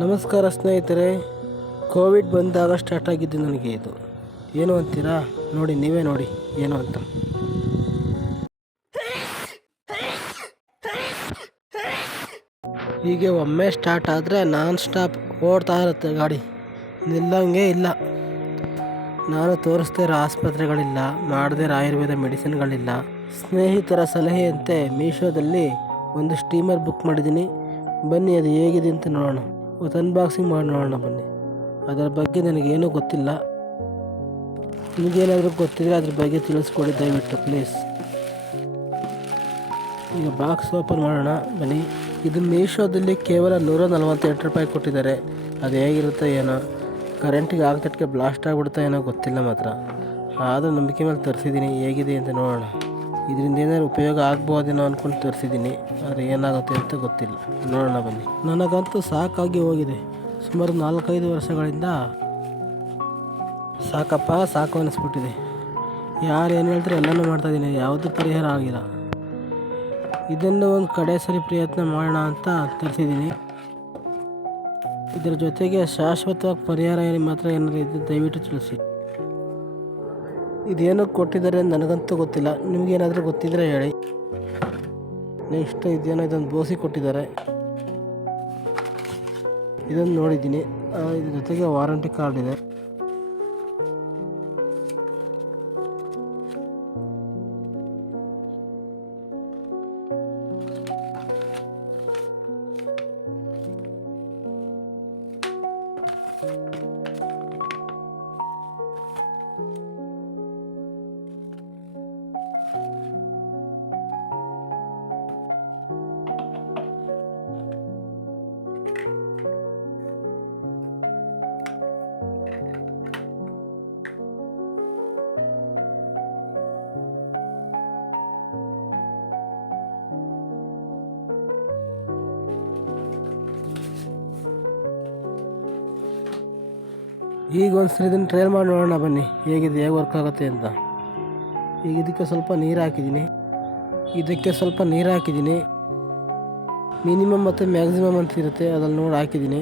ನಮಸ್ಕಾರ ಸ್ನೇಹಿತರೆ. ಕೋವಿಡ್ ಬಂದಾಗ ಸ್ಟಾರ್ಟ್ ಆಗಿದ್ದು ನನಗೆ ಇದು. ಏನು ಅಂತೀರಾ? ನೋಡಿ, ನೀವೇ ನೋಡಿ ಏನು ಅಂತ. ಹೀಗೆ ಒಮ್ಮೆ ಸ್ಟಾರ್ಟ್ ಆದರೆ ನಾನ್ ಸ್ಟಾಪ್ ಓಡ್ತಾ ಇರುತ್ತೆ ಗಾಡಿ, ನಿಲ್ಲಂಗೆ ಇಲ್ಲ. ನಾನು ತೋರಿಸ್ದೇ ಇರೋ ಆಸ್ಪತ್ರೆಗಳಿಲ್ಲ, ಮಾಡದೇ ಇರೋ ಆಯುರ್ವೇದ ಮೆಡಿಸಿನ್ಗಳಿಲ್ಲ. ಸ್ನೇಹಿತರ ಸಲಹೆಯಂತೆ ಮೀಶೋದಲ್ಲಿ ಒಂದು ಸ್ಟೀಮರ್ ಬುಕ್ ಮಾಡಿದ್ದೀನಿ. ಬನ್ನಿ ಅದು ಹೇಗಿದೆ ಅಂತ ನೋಡೋಣ. ಒಂದು ಅನ್ಬಾಕ್ಸಿಂಗ್ ಮಾಡಿ ನೋಡೋಣ ಬನ್ನಿ. ಅದರ ಬಗ್ಗೆ ನನಗೇನೂ ಗೊತ್ತಿಲ್ಲ. ನಿಮಗೇನಾದರೂ ಗೊತ್ತಿದ್ರೆ ಅದ್ರ ಬಗ್ಗೆ ತಿಳಿಸ್ಕೊಡಿ ದಯವಿಟ್ಟು ಪ್ಲೀಸ್. ಈಗ ಬಾಕ್ಸ್ ಓಪನ್ ಮಾಡೋಣ ಬನ್ನಿ. ಇದು ಮೀಶೋದಲ್ಲಿ ಕೇವಲ 148 ರೂಪಾಯಿ ಕೊಟ್ಟಿದ್ದಾರೆ. ಅದು ಹೇಗಿರುತ್ತೆ ಏನೋ, ಕರೆಂಟಿಗೆ ಆಗ್ತಕ್ಕೆ ಬ್ಲಾಸ್ಟ್ ಆಗಿಬಿಡ್ತಾ ಏನೋ ಗೊತ್ತಿಲ್ಲ ಮಾತ್ರ. ಆದರೂ ನಂಬಿಕೆ ಮೇಲೆ ತರಿಸಿದ್ದೀನಿ, ಹೇಗಿದೆ ಅಂತ ನೋಡೋಣ. ಇದರಿಂದ ಏನಾದ್ರು ಉಪಯೋಗ ಆಗ್ಬೋದೇನೋ ಅಂದ್ಕೊಂಡು ತರಿಸಿದ್ದೀನಿ, ಆದರೆ ಏನಾಗುತ್ತೆ ಅಂತ ಗೊತ್ತಿಲ್ಲ. ನೋಡೋಣ ಬನ್ನಿ. ನನಗಂತೂ ಸಾಕಾಗಿ ಹೋಗಿದೆ. ಸುಮಾರು 4-5 ವರ್ಷಗಳಿಂದ ಸಾಕು ಅನ್ನಿಸ್ಬಿಟ್ಟಿದೆ. ಯಾರು ಏನು ಹೇಳ್ತಾರೆ ಎಲ್ಲನೂ ಮಾಡ್ತಾಯಿದ್ದೀನಿ, ಯಾವುದೂ ಪರಿಹಾರ ಆಗಿಲ್ಲ. ಇದನ್ನು ಒಂದು ಕಡೆ ಸರಿ ಪ್ರಯತ್ನ ಮಾಡೋಣ ಅಂತ ತರಿಸಿದ್ದೀನಿ. ಇದರ ಜೊತೆಗೆ ಶಾಶ್ವತವಾಗಿ ಪರಿಹಾರ ನಿಮ್ಮ ಹತ್ರ ಏನಾದರೂ ಇದ್ದು ದಯವಿಟ್ಟು ತಿಳಿಸಿ. ಇದೇನು ಕೊಟ್ಟಿದ್ದಾರೆ ನನಗಂತೂ ಗೊತ್ತಿಲ್ಲ, ನಿಮಗೇನಾದರೂ ಗೊತ್ತಿದ್ರೆ ಹೇಳಿ. ನೆಕ್ಸ್ಟ್ ಇದೇನೋ ಇದೊಂದು ಬೋಸಿ ಕೊಟ್ಟಿದ್ದಾರೆ, ಇದನ್ನು ನೋಡಿದ್ದೀನಿ. ಇದ್ರ ಜೊತೆಗೆ ವಾರಂಟಿ ಕಾರ್ಡ್ ಇದೆ. ಈಗ ಒಂದ್ಸರಿ ಇದನ್ನು ಟ್ರಯಲ್ ಮಾಡಿ ನೋಡೋಣ ಬನ್ನಿ, ಹೇಗಿದೆ, ಹೇಗೆ ವರ್ಕ್ ಆಗುತ್ತೆ ಅಂತ. ಈಗ ಇದಕ್ಕೆ ಸ್ವಲ್ಪ ನೀರು ಹಾಕಿದ್ದೀನಿ. ಮಿನಿಮಮ್ ಮತ್ತು ಮ್ಯಾಕ್ಸಿಮಮ್ ಅಂತ ಇರುತ್ತೆ, ಅದ್ರಲ್ಲಿ ನೋಡಿ ಹಾಕಿದ್ದೀನಿ.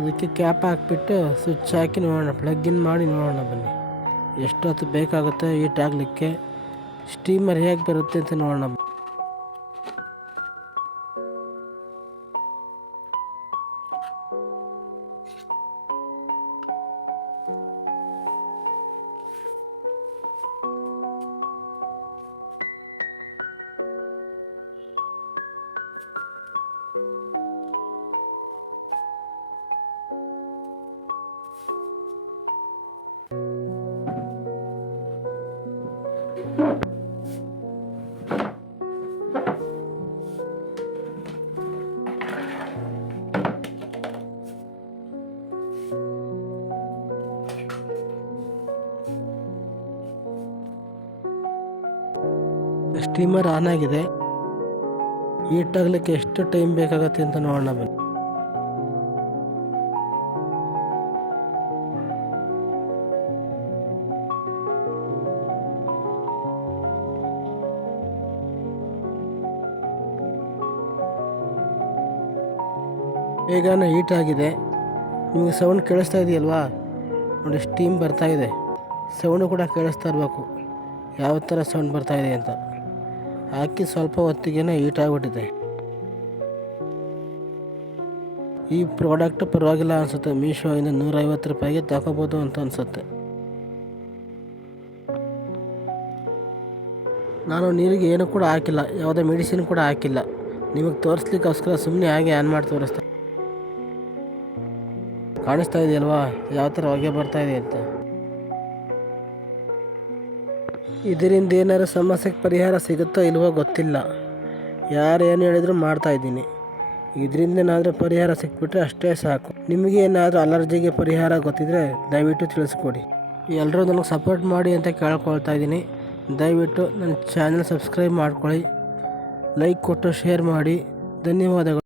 ಅದಕ್ಕೆ ಕ್ಯಾಪ್ ಹಾಕಿಬಿಟ್ಟು ಸ್ವಿಚ್ ಹಾಕಿ ನೋಡೋಣ, ಪ್ಲಗ್ ಇನ್ ಮಾಡಿ ನೋಡೋಣ ಬನ್ನಿ. ಎಷ್ಟೊತ್ತು ಬೇಕಾಗುತ್ತೆ ಹೀಟ್ ಆಗಲಿಕ್ಕೆ, ಸ್ಟೀಮರ್ ಹೇಗೆ ಬರುತ್ತೆ ಅಂತ ನೋಡೋಣ. ಸ್ಟೀಮರ್ ಆನ್ ಆಗಿದೆ. ಹೀಟ್ ಆಗಲಿಕ್ಕೆ ಎಷ್ಟು ಟೈಮ್ ಬೇಕಾಗತ್ತೆ ಅಂತ ನೋಡೋಣ ಬನ್ನಿ. ಬೇಗನೆ ಹೀಟ್ ಆಗಿದೆ. ನಿಮಗೆ ಸೌಂಡ್ ಕೇಳಿಸ್ತಾ ಇದೆಯಲ್ವಾ? ನೋಡಿ, ಸ್ಟೀಮ್ ಬರ್ತಾ ಇದೆ. ಸೌಂಡು ಕೂಡ ಕೇಳಿಸ್ತಾ ಇರಬೇಕು, ಯಾವ ಥರ ಸೌಂಡ್ ಬರ್ತಾ ಇದೆ ಅಂತ. ಹಾಕಿ ಸ್ವಲ್ಪ ಹೊತ್ತಿಗೆ ಹೀಟ್ ಆಗಿಬಿಟ್ಟಿದೆ. ಈ ಪ್ರಾಡಕ್ಟ್ ಪರವಾಗಿಲ್ಲ ಅನಿಸುತ್ತೆ. ಮೀಶೋಯಿಂದ 150 ರೂಪಾಯಿಗೆ ತಗೋಬೋದು ಅಂತ ಅನಿಸುತ್ತೆ. ನಾನು ನೀರಿಗೆ ಏನು ಕೂಡ ಹಾಕಿಲ್ಲ, ಯಾವುದೇ ಮೆಡಿಸಿನ್ ಕೂಡ ಹಾಕಿಲ್ಲ. ನಿಮಗೆ ತೋರಿಸ್ಲಿಕ್ಕೋಸ್ಕರ ಸುಮ್ಮನೆ ಹಾಗೆ ಆನ್ ಮಾಡಿ ತೋರಿಸ್ತಾ. ಕಾಣಿಸ್ತಾ ಇದೆಯಲ್ವಾ ಯಾವ ಥರ ಹೊಗೆ ಬರ್ತಾ ಇದೆ ಅಂತ. ಇದರಿಂದ ಏನಾದ್ರು ಸಮಸ್ಯೆಗೆ ಪರಿಹಾರ ಸಿಗುತ್ತೋ ಇಲ್ವೋ ಗೊತ್ತಿಲ್ಲ. ಯಾರು ಏನು ಹೇಳಿದ್ರು ಮಾಡ್ತಾಯಿದ್ದೀನಿ. ಇದರಿಂದ ಏನಾದರೂ ಪರಿಹಾರ ಸಿಕ್ಬಿಟ್ರೆ ಅಷ್ಟೇ ಸಾಕು. ನಿಮಗೆ ಏನಾದರೂ ಅಲರ್ಜಿಗೆ ಪರಿಹಾರ ಗೊತ್ತಿದ್ದರೆ ದಯವಿಟ್ಟು ತಿಳಿಸ್ಕೊಡಿ. ಎಲ್ಲರೂ ನನಗೆ ಸಪೋರ್ಟ್ ಮಾಡಿ ಅಂತ ಕೇಳ್ಕೊಳ್ತಾ ಇದ್ದೀನಿ. ದಯವಿಟ್ಟು ನನ್ನ ಚಾನಲ್ ಸಬ್ಸ್ಕ್ರೈಬ್ ಮಾಡ್ಕೊಳ್ಳಿ, ಲೈಕ್ ಕೊಟ್ಟು ಶೇರ್ ಮಾಡಿ. ಧನ್ಯವಾದಗಳು.